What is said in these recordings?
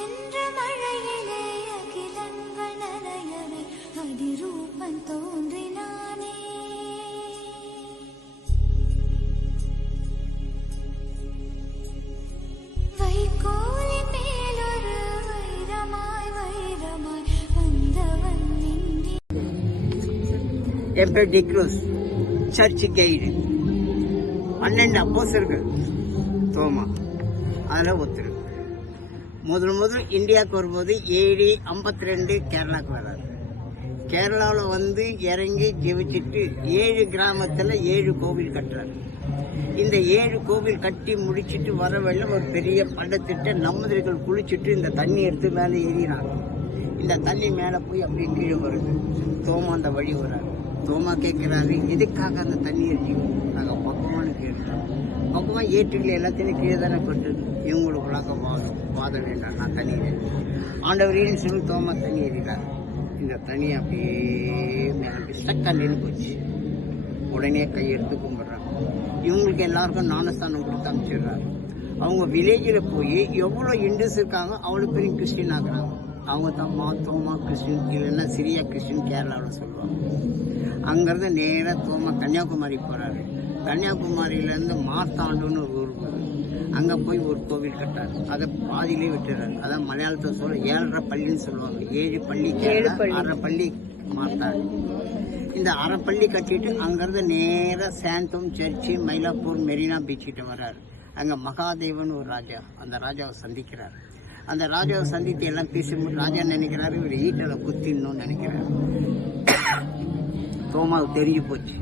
வென்ற மழையிலே அகிலங்கள் நனையவே அதிரூபம் தோன்றினானே. வைக்கோலின் மேலொரு வைரமாய் வைரமாய் வந்தவன் நின்றி. என் பேர் டிக்ரூஸ், சர்ச் கைடு. 12 அப்போஸ்தலர்கள் தோமா, அதில் ஒருத்தர். முதல் இந்தியாவுக்கு வரும்போது AD 52 கேரளாவுக்கு வர்றாரு. கேரளாவில் வந்து இறங்கி ஜெபிச்சுட்டு 7 கிராமத்தில் 7 கோவில் கட்டுறாரு. இந்த 7 கோவில் கட்டி முடிச்சுட்டு வர வெள்ளம் ஒரு பெரிய பள்ளத்திட்ட நம்மதிர்கள் குளிச்சுட்டு இந்த தண்ணி எடுத்து மேலே ஏறினாங்க. இந்த தண்ணி மேலே போய் அப்படியே கீழே வருது. தோமா அந்த வழி வர்றாரு. தோமா கேட்குறாரு, எதுக்காக அந்த தண்ணி எரிஞ்சிங்க? நாங்கள் பக்கமானு கேட்டோம். பக்கமாக ஏற்றுகள் எல்லாத்தையும் கீழே தானே கொட்டு, இவங்களுக்குள்ளாக வாதம் வேண்டாம், நான் தண்ணி ஆண்டவரின்னு சொல்லி தோமா தண்ணி ஏறினார். இந்த தண்ணி அப்படியே மேலே ஸ்டக்காக நின்று போச்சு. உடனே கையெடுத்து கும்பிட்றாங்க. இவங்களுக்கு எல்லாருக்கும் ஞானஸ்தானம் கொடுத்து அமைச்சிடுறாரு. அவங்க வில்லேஜில் போய் எவ்வளோ இண்டஸ் இருக்காங்க அவ்வளோ பெரிய கிறிஸ்டின் ஆகுறாங்க. அவங்க தான் தோமா கிறிஸ்டின், இல்லைன்னா சிரியா கிறிஸ்டின் கேரளாவில் சொல்லுவாங்க. அங்கேருந்து நேராக தோமா கன்னியாகுமரி போகிறாரு. கன்னியாகுமரியிலேருந்து மார்த்தாண்டுன்னு ஒரு ஊர் போகுது. அங்கே போய் ஒரு கோவில் கட்டாரு. அதை பாதியிலே விட்டுறாரு. அதான் மலையாளத்தை சொல்ல 7.5 பள்ளின்னு சொல்லுவாங்க. 7 பள்ளி 6 பள்ளி மார்த்தாண்டு. இந்த 1/2 பள்ளி கட்டிட்டு அங்கேருந்து நேராக சாந்தோம் சர்ச்சு, மயிலாப்பூர், மெரினா பீச்சிட்டு வர்றாரு. அங்கே மகாதேவன் ஒரு ராஜா, அந்த ராஜாவை சந்திக்கிறார். அந்த ராஜாவை சந்தித்து எல்லாம் பேசும்போது ராஜா நினைக்கிறாரு, இவர் ஈட்டில் குத்திடணும்னு நினைக்கிறாரு. தோமாவுக்கு தெரிஞ்சு போச்சு.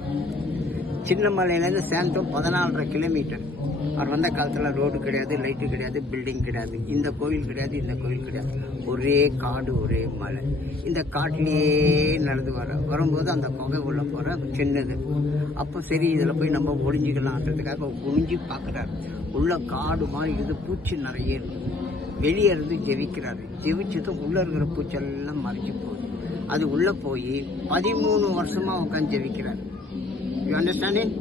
சின்ன மலையிலேருந்து சாந்தோம் 14.5 கிலோமீட்டர். அவர் வந்த காலத்தில் ரோடு கிடையாது, லைட்டு கிடையாது, பில்டிங் கிடையாது, இந்த கோவில் கிடையாது, இந்த கோவில் கிடையாது. ஒரே காடு, ஒரே மலை. இந்த காட்டிலேயே நடந்து வரும்போது அந்த புகை உள்ள போகிற சின்னது. அப்போ சரி இதில் போய் நம்ம ஒளிஞ்சிக்கலாம்ன்றதுக்காக குனிஞ்சு பார்க்குறாரு. உள்ள காடு மாதிரி இது, பூச்சி நிறைய இருக்குது. வெளியே இருந்து ஜெபிக்கிறாரு. ஜெபிச்சதும் உள்ளே இருக்கிற பூச்செல்லாம் மறைஞ்சி போகுது. அது உள்ளே போய் 13 வருஷமாக உட்காந்து ஜெபிக்கிறாரு. You understanding?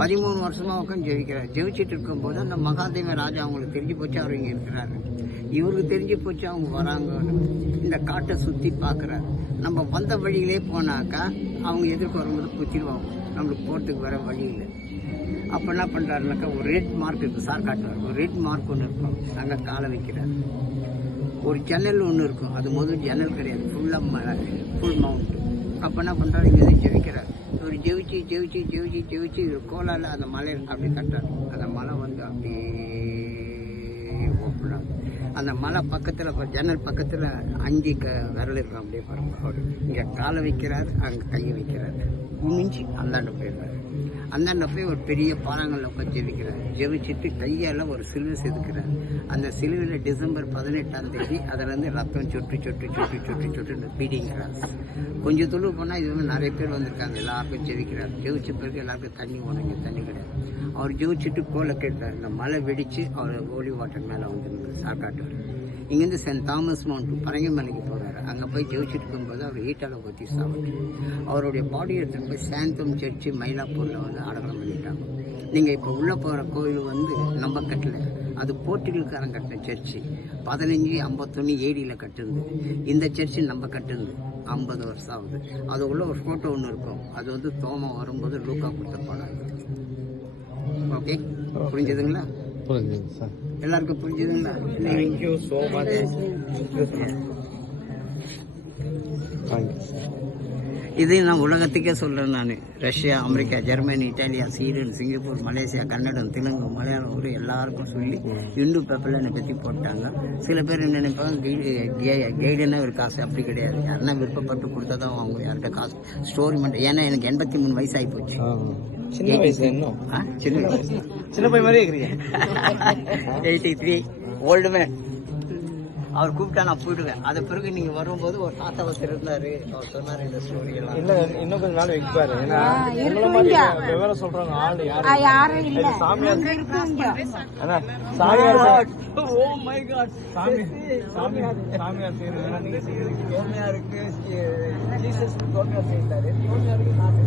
13 வருஷமா உட்காந்து ஜெபிக்கிறார். ஜெபிச்சுட்டு இருக்கும்போது அந்த மகாதேவ ராஜா அவங்களுக்கு தெரிஞ்சு போச்சு, அவர் இங்கே இருக்கிறாரு. இவருக்கு தெரிஞ்சு போச்சு அவங்க வராங்க. இந்த காட்டை சுற்றி பார்க்குறாரு. நம்ம வந்த வழியிலே போனாக்கா அவங்க எதிர்க்கு வரும்போது குத்திடுவாங்க, நம்மளுக்கு போகிறதுக்கு வர வழி இல்லை. அப்போ என்ன பண்ணுறாருனாக்கா ஒரு ரெட் மார்க் இருக்குது, சார் காட்டுவார். ஒரு ரெட் மார்க் ஒன்று இருக்கும், அங்கே காலை வைக்கிறார். ஒரு ஜன்னல் ஒன்று இருக்கும், அது முதல் ஜன்னல் கிடையாது, ஃபுல்லாக மலை, ஃபுல் மவுண்ட். அப்போ என்ன பண்ணுறாரு, இங்கே ஜெபிக்கிறார். ஒரு ஜெயிச்சு கோலால் அந்த மலை அப்படி கட்டுறாரு. அந்த மலை வந்து அப்படியே ஓப்பனாக, அந்த மலை பக்கத்தில் ஜன்னல் பக்கத்தில் 5 விரல் இருக்கும். அப்படியே பாருங்க, அவர் இங்கே காலை வைக்கிறார், அங்கே கையை வைக்கிறார். குனிஞ்சு அந்தாண்ட போயிடுறாரு. அந்தாண்ட போய் ஒரு பெரிய பாறாங்கல்ல உட்காந்து ஜெபிக்கிறார். ஜெபிச்சுட்டு கையால் ஒரு சிலுவை செதுக்கிறார். அந்த சிலுவையில் டிசம்பர் 18ஆம் தேதி அதிலேருந்து ரத்தம் சொட்டு பீடிங் கிராஸ். கொஞ்சம் தொழு போனால் இது வந்து நிறைய பேர் வந்திருக்காங்க. எல்லாருக்கும் ஜெபிக்கிறார். ஜெபிச்ச பிறகு எல்லாருக்கும் தண்ணி உணங்க, தண்ணி கிடையாது. அவர் ஜெபிச்சுட்டு கோலை கேட்டார். இந்த மலை வெடித்து அவர் ஹோலி வாட்டர் மேலே வந்து சாக்காட்டுவார். இங்கேருந்து சென்ட் தாமஸ் மவுண்ட் பரங்கிமலைக்கு போகிறாரு. அங்கே போய் ஜெயிச்சுட்டு இருக்கும்போது அவர் ஈட்டால ஊற்றி சாப்பிட்டு அவருடைய பாடி எடுத்துகிட்டு போய் சாந்தோம் சர்ச்சு மயிலாப்பூரில் வந்து அடக்கம் பண்ணிட்டாங்க. நீங்கள் இப்போ உள்ளே போகிற கோவில் வந்து நம்ம கட்டலை, அது போர்ச்சுகல்காரன் கட்டின சர்ச்சு. 1551 AD கட்டுது. இந்த சர்ச்சு நம்ம கட்டுது 50 வருஷம் ஆகுது. அது உள்ள ஒரு ஃபோட்டோ ஒன்று இருக்கும், அது வந்து தோமா வரும்போது லூக்கா கொடுத்த படம். ஓகே, புரிஞ்சுதுங்களா? எல்லாருக்கும் புரிஞ்சுதுங்களா? Thank you so much. இது நான் உலகத்துக்கே சொல்கிறேன். நான் Russia, America, Germany, Italia, Sweden, Singapore, Malaysia, Kannada, Telugu, Malayalam ஒரு எல்லாருக்கும் சொல்லி இந்து பேப்பரில் என்னை பற்றி போட்டாங்க. சில பேர் என்ன நினைப்பாங்க, கைடுன்னா ஒரு காசு. அப்படி கிடையாது. யாருன்னா விருப்பப்பட்டு கொடுத்தா தான் அவங்க யார்கிட்ட காசு ஸ்டோரி மட்டும். ஏன்னா எனக்கு 83 வயசு ஆகி போச்சு. சின்ன வயசுல இன்னும் சின்ன பையன் மாதிரி இருக்கிறீங்க. 83 ஓல்டு மேன். அவர் கூப்பிட்டா நான் போயிடுவேன். அது பிறகு நீங்க வரும்போது ஒரு தாத்தா ஒருத்தர் இருந்தாரு, அவர் சொன்னாரு இந்த ஸ்டோரி எல்லாம். இல்ல இன்னும் கொஞ்ச நாள் வைப்பாரு. ஏன்னா உங்களை மாதிரி விவரம் சொல்றாங்க ஆள் யாரும் இல்ல. சாமியார் சாமியார் ஓ மை காட் சாமியார் பேரு. நீங்க சோமியாருக்கு ஜீசஸ் சோமியார் பேரு.